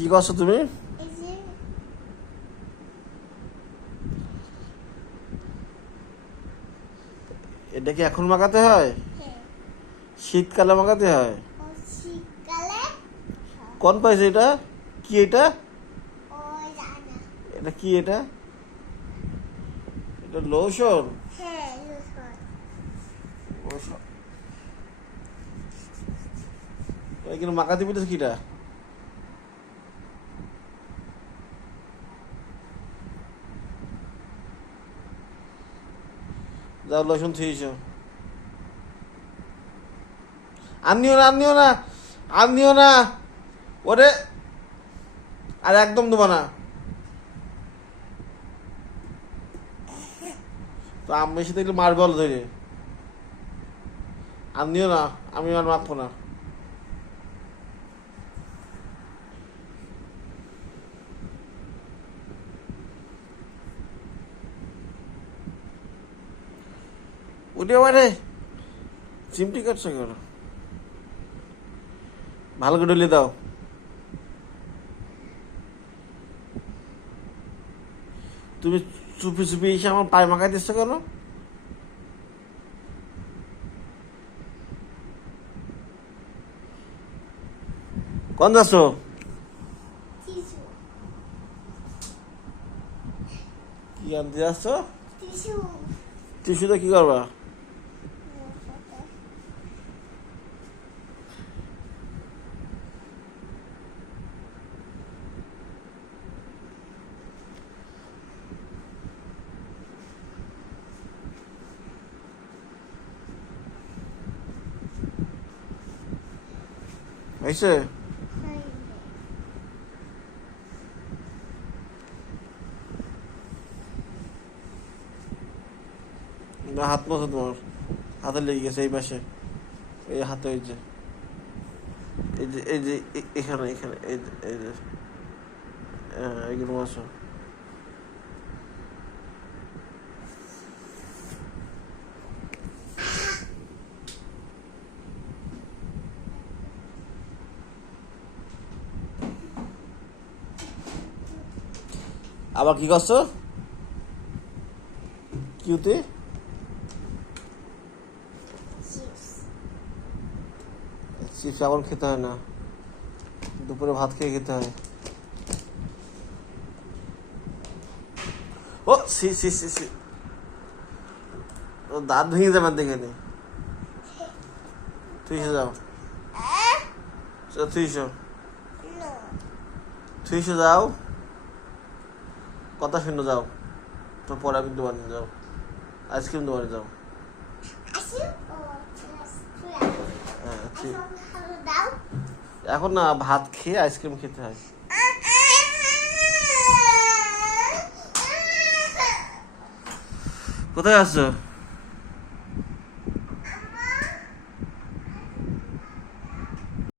কি করছো তুমি? এটা কি এখন মাখাতে হয়? শীতকালে মাখাতে হয়? কোন পাইছে এটা? কি এটা? এটা কি এটা? এটা লোশন। লোশন এখানে মাখাতে পেরেছে কিটা? যাও লোশন থুইছো। আনিও না, আনিও না, আনিও না। ওরে আর একদম দেবো না। তো আমি এসে দেখলে মারবল ধরে। আনিও না, আমি আর মাখবো না। উঠে বারে চিমটি কাটছো কেন? ভালো করে ডলে দাও। তুমি চুপি চুপি এসে আমার পায়ে মাখাই দিচ্ছ কেন? কোন যাচ্ছ? কি আনতে যাচ্ছ? টিস্যুটা কি করবা? হয়েছে? হাত মতো তোমার হাতে লেগে গেছে এই পাশে, এই হাতে, এই যে এই যে এই যে এখানে এখানে এই যে এই যে এইগুলো আসো। আবার কি করছো? কিউতে চিপস এখন খেতে হয় না, দুপুরে ভাত খেয়ে খেতে হয়। ও সি সি সি সি, ও দাঁত ভেঙে যাবে দেখে নি। থুইসে যাও, থুইসো, থুইসে যাও, কথা শুনে যাও। তো পরে আমি দোকানে যাও, আইসক্রিম দোকানে যাও। হ্যাঁ ঠিক। এখন না ভাত খেয়ে আইসক্রিম খেতে হয়। কোথায় আছো?